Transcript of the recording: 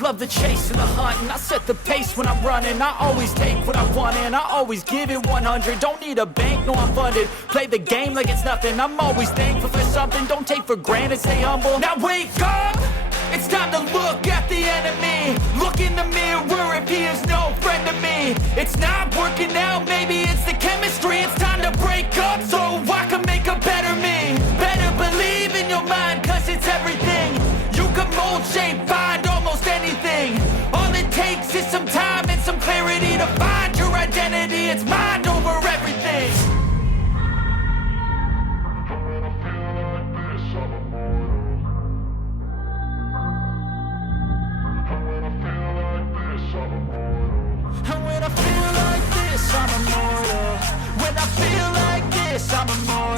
Love the chase and the hunt, and I set the pace when I'm running. I always take what I want and I always give it 100. Don't need a bank, no I'm funded. Play the game like it's nothing. I'm always thankful for something. Don't take for granted, stay humble. Now wake up! It's time to look at the enemy. Look in the mirror if he is no friend to me. It's not working out, maybe it's the chemistry. It's time to break up so I can make a better me. Better believe in your mind, cause it's everything. You can mold, shape, find almost anything. All it takes is some time and some clarity to find your identity. It's mind over everything. And when I feel like this, I'm immortal. When I feel like this, I'm immortal.